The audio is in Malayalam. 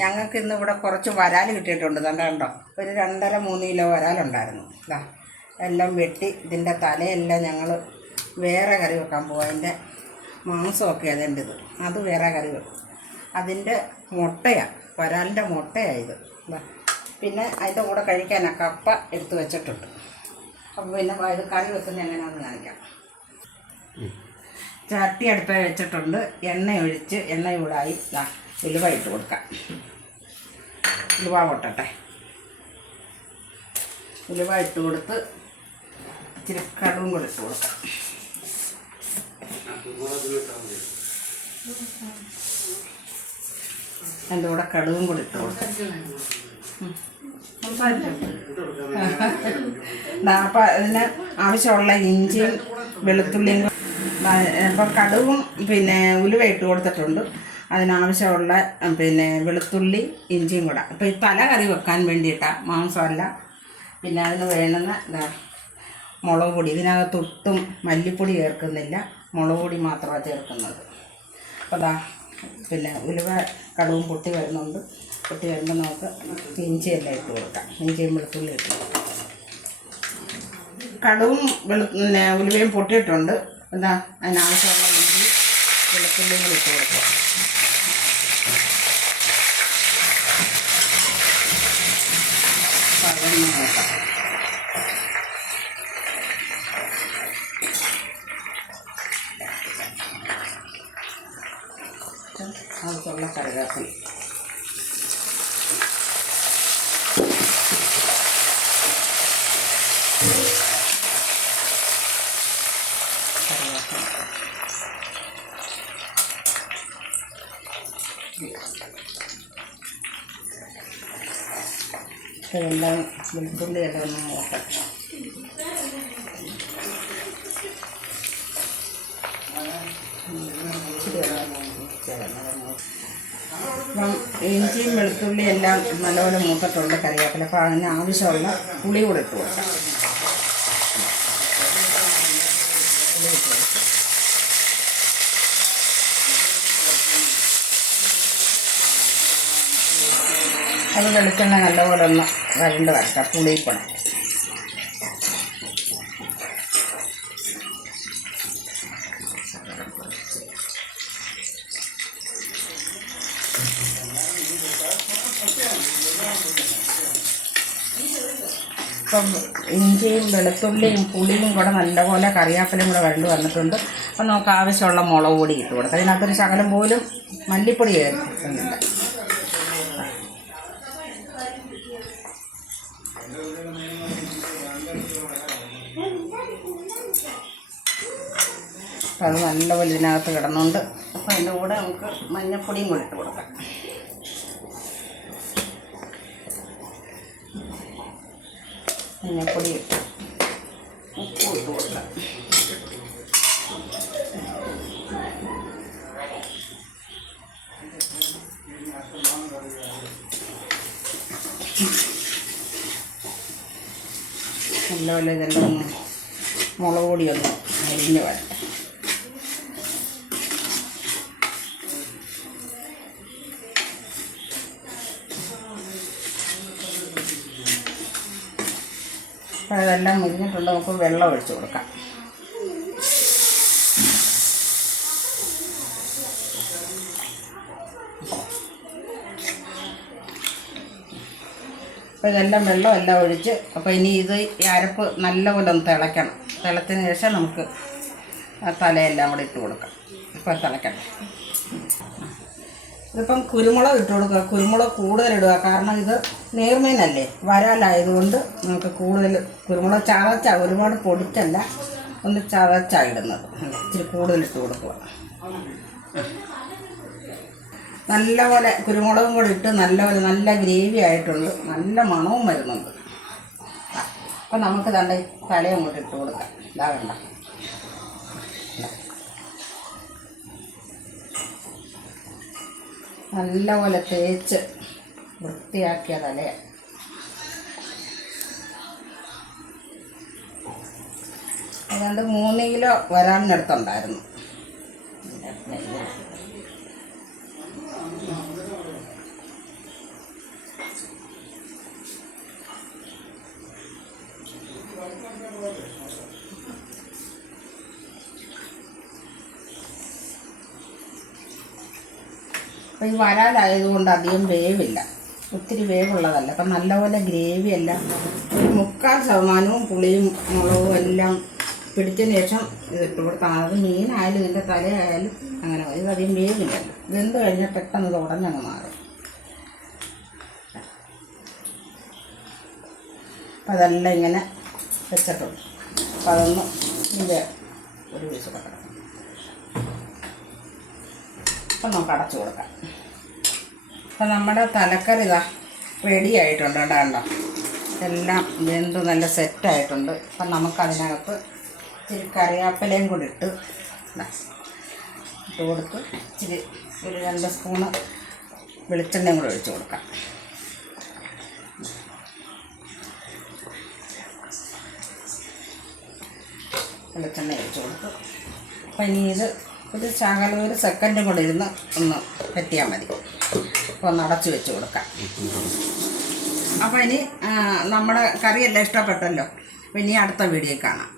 ഞങ്ങൾക്ക് ഇന്ന് ഇവിടെ കുറച്ച് വരാൽ കിട്ടിയിട്ടുണ്ട്. കണ്ടോ, ഒരു 2.5-3 കിലോ വരാലുണ്ടായിരുന്നു. ഇതാ എല്ലാം വെട്ടി ഇതിൻ്റെ തലയെല്ലാം ഞങ്ങൾ വേറെ കറി വെക്കാൻ പോകും. അതിൻ്റെ മാംസമൊക്കെ അതേണ്ടത് അത് വേറെ കറി വെക്കും. അതിൻ്റെ മുട്ടയാണ്, വരാലിൻ്റെ മുട്ടയാണ് ഇത്. പിന്നെ അതിൻ്റെ കൂടെ കഴിക്കാനാണ് കപ്പ എടുത്ത് വെച്ചിട്ടുണ്ട്. അപ്പോൾ പിന്നെ ഇത് കറി വെക്കുന്നത് എങ്ങനെയാണെന്ന് കാണിക്കാം. ചട്ടി അടുപ്പേ വെച്ചിട്ടുണ്ട്. എണ്ണ ഒഴിച്ച് എണ്ണ ചൂടായി ഉലുവ ഇട്ട് കൊടുക്കാം. ഉലുവ പൊട്ടട്ടെ. ഉലുവ ഇട്ട് കൊടുത്ത് ഇച്ചിരി കടുവും കൂടെ ഇട്ട് കൊടുക്കാം. അതിൻ്റെ കൂടെ കടുവും കൂടെ ഇട്ട് കൊടുക്കാം. അപ്പം അതിന് ആവശ്യമുള്ള ഇഞ്ചിയും വെളുത്തുള്ളിയും ഇപ്പം കടുവും പിന്നെ ഉലുവ ഇട്ട് കൊടുത്തിട്ടുണ്ട്. അതിനാവശ്യമുള്ള പിന്നെ വെളുത്തുള്ളി ഇഞ്ചിയും കൂടെ. അപ്പോൾ ഈ തല കറി വെക്കാൻ വേണ്ടിയിട്ടാണ്, മാംസമല്ല. പിന്നെ അതിന് വേണ്ടുന്ന മുളക് പൊടി. ഇതിനകത്തൊട്ടും മല്ലിപ്പൊടി ചേർക്കുന്നില്ല, മുളക് പൊടി മാത്രമാണ് ചേർക്കുന്നത്. അപ്പോൾ പിന്നെ ഉലുവ കടുവും പൊട്ടി വരുന്നുണ്ട്. പൊട്ടി വരുമ്പോൾ നമുക്ക് ഇഞ്ചിയെല്ലാം ഇട്ട് കൊടുക്കാം. ഇഞ്ചിയും വെളുത്തുള്ളി ഇട്ട് കൊടുക്കാം. കടുവും പിന്നെ ഉലുവയും പൊട്ടിയിട്ടുണ്ട്. അതിനാവശ്യമുള്ള ഇഞ്ചി വെളുത്തുള്ളിയും കൂടി ഇട്ട് കൊടുക്കുക. പഴം നോക്കാം. ആവശ്യമുള്ള കറിവേപ്പില. ഇതെല്ലാം വെളുത്തുള്ളിയെല്ലാം ഒന്ന് നോക്കാം. അപ്പം ഇഞ്ചിയും വെളുത്തുള്ളി എല്ലാം നല്ലപോലെ മൂത്തിട്ടുണ്ട്. കറിവേപ്പില. അപ്പോൾ അതിന് ആവശ്യമുള്ള പുളി കൂടെ ഇട്ട് കൊടുക്കാം. പുളി ഇട്ട് കൊടുക്കാം. അത് വെളിച്ചെണ്ണ നല്ലപോലെ ഒന്ന് വരണ്ട് വരക്കാം. പുളിയിപ്പണം ഇപ്പം ഇഞ്ചിയും വെളുത്തുള്ളിയും പുളിയും കൂടെ നല്ലപോലെ കറിവേപ്പിലയും കൂടെ വരണ്ട് വന്നിട്ടുണ്ട്. അപ്പം നമുക്ക് ആവശ്യമുള്ള മുളക് പൊടി ഇട്ട് കൊടുക്കാം. അതിനകത്തൊരു ശകലം പോലും മല്ലിപ്പൊടി ചേർക്കുന്നില്ല. അപ്പം അത് നല്ലപോലെ ഇതിനകത്ത് കിടന്നുണ്ട്. അപ്പോൾ അതിൻ്റെ കൂടെ നമുക്ക് മഞ്ഞൾപ്പൊടിയും കൂടി ഇട്ട് കൊടുക്കാം. മഞ്ഞൾപ്പൊടി ഇട്ട് ഉപ്പും ഇട്ട് കൊടുക്കാം. നല്ലപോലെ ഇതെല്ലാം ഒന്ന് മുളക് പൊടിയൊന്ന് അരിഞ്ഞ് വരട്ടെ. അപ്പോൾ അതെല്ലാം മുരിഞ്ഞിട്ടുണ്ട്. നമുക്ക് വെള്ളം ഒഴിച്ച് കൊടുക്കാം. അപ്പോൾ ഇതെല്ലാം വെള്ളം എല്ലാം ഒഴിച്ച് അപ്പോൾ ഇനി ഇത് ഈ അരപ്പ് നല്ലപോലെ ഒന്ന് തിളയ്ക്കണം. തിളച്ചതിന് ശേഷം നമുക്ക് തലയെല്ലാം കൂടെ ഇട്ട് കൊടുക്കാം. ഇപ്പോൾ തിളയ്ക്കട്ടെ. ഇതിപ്പം കുരുമുളക് ഇട്ട് കൊടുക്കുക. കുരുമുളക് കൂടുതലിടുക. കാരണം ഇത് നേർമീനല്ലേ, വരാലായതുകൊണ്ട് നമുക്ക് കൂടുതൽ കുരുമുളക് ചതച്ചാ, ഒരുപാട് പൊടിച്ചല്ല, ഒന്ന് ചതച്ചാ ഇടുന്നത്. ഇച്ചിരി കൂടുതലിട്ട് കൊടുക്കുക. നല്ലപോലെ കുരുമുളകും കൂടി ഇട്ട് നല്ലപോലെ നല്ല ഗ്രേവി ആയിട്ടുണ്ട്. നല്ല മണവും വരുന്നുണ്ട്. അപ്പം നമുക്ക് തണ്ട തലയും അങ്ങോട്ട് ഇട്ട് കൊടുക്കാം. ഇതാ വേണ്ട, നല്ലപോലെ തേച്ച് വൃത്തിയാക്കിയ തലയാണ്. ഏതാണ്ട് 3 കിലോ വരാനിടത്തുണ്ടായിരുന്നു. അപ്പം ഈ വരാലായതുകൊണ്ട് അധികം വേവില്ല, ഒത്തിരി വേവുള്ളതല്ല. അപ്പം നല്ലപോലെ ഗ്രേവി എല്ലാം ഒരു 3/4% പുളിയും മുളകും എല്ലാം പിടിച്ചതിന് ശേഷം ഇതിട്ട് കൊടുത്താൽ അത് മീനായാലും ഇതിൻ്റെ തലയായാലും അങ്ങനെ മതി. ഇതധികം വേവില്ലല്ലോ. വെന്ത് കഴിഞ്ഞാൽ പെട്ടെന്ന് ഇത് ഉടഞ്ഞങ്ങ് മാറും. അപ്പം അതെല്ലാം ഇങ്ങനെ വെച്ചിട്ടുണ്ട്. അപ്പം അതൊന്ന് ഇതിൻ്റെ ഒരു പീസ് കൊടുക്കണം. അപ്പം നമുക്ക് അടച്ചു കൊടുക്കാം. അപ്പം നമ്മുടെ തലക്കറി ഇതാ റെഡി ആയിട്ടുണ്ട്. കണ്ടോ, എല്ലാം വെന്ത് നല്ല സെറ്റായിട്ടുണ്ട്. അപ്പം നമുക്കതിനകത്ത് ഇച്ചിരി കറിവേപ്പിലയും കൂടി ഇട്ട് കൊടുത്ത് ഇച്ചിരി ഒരു 2 സ്പൂണ് വെളിച്ചെണ്ണയും കൂടി ഒഴിച്ച് കൊടുക്കാം. വെളിച്ചെണ്ണ ഒഴിച്ച് കൊടുത്ത് അപ്പം ഇനി ഇത് ഒരു സെക്കൻഡും കൂടി ഇരുന്ന് ഒന്ന് കെട്ടിയാൽ മതി. അപ്പോൾ ഒന്ന് അടച്ച് വെച്ച് കൊടുക്കാം. അപ്പോൾ ഇനി നമ്മുടെ കറിയെല്ലാം ഇഷ്ടപ്പെട്ടല്ലോ. അപ്പോൾ ഇനി അടുത്ത വീഡിയോയിൽ കാണാം.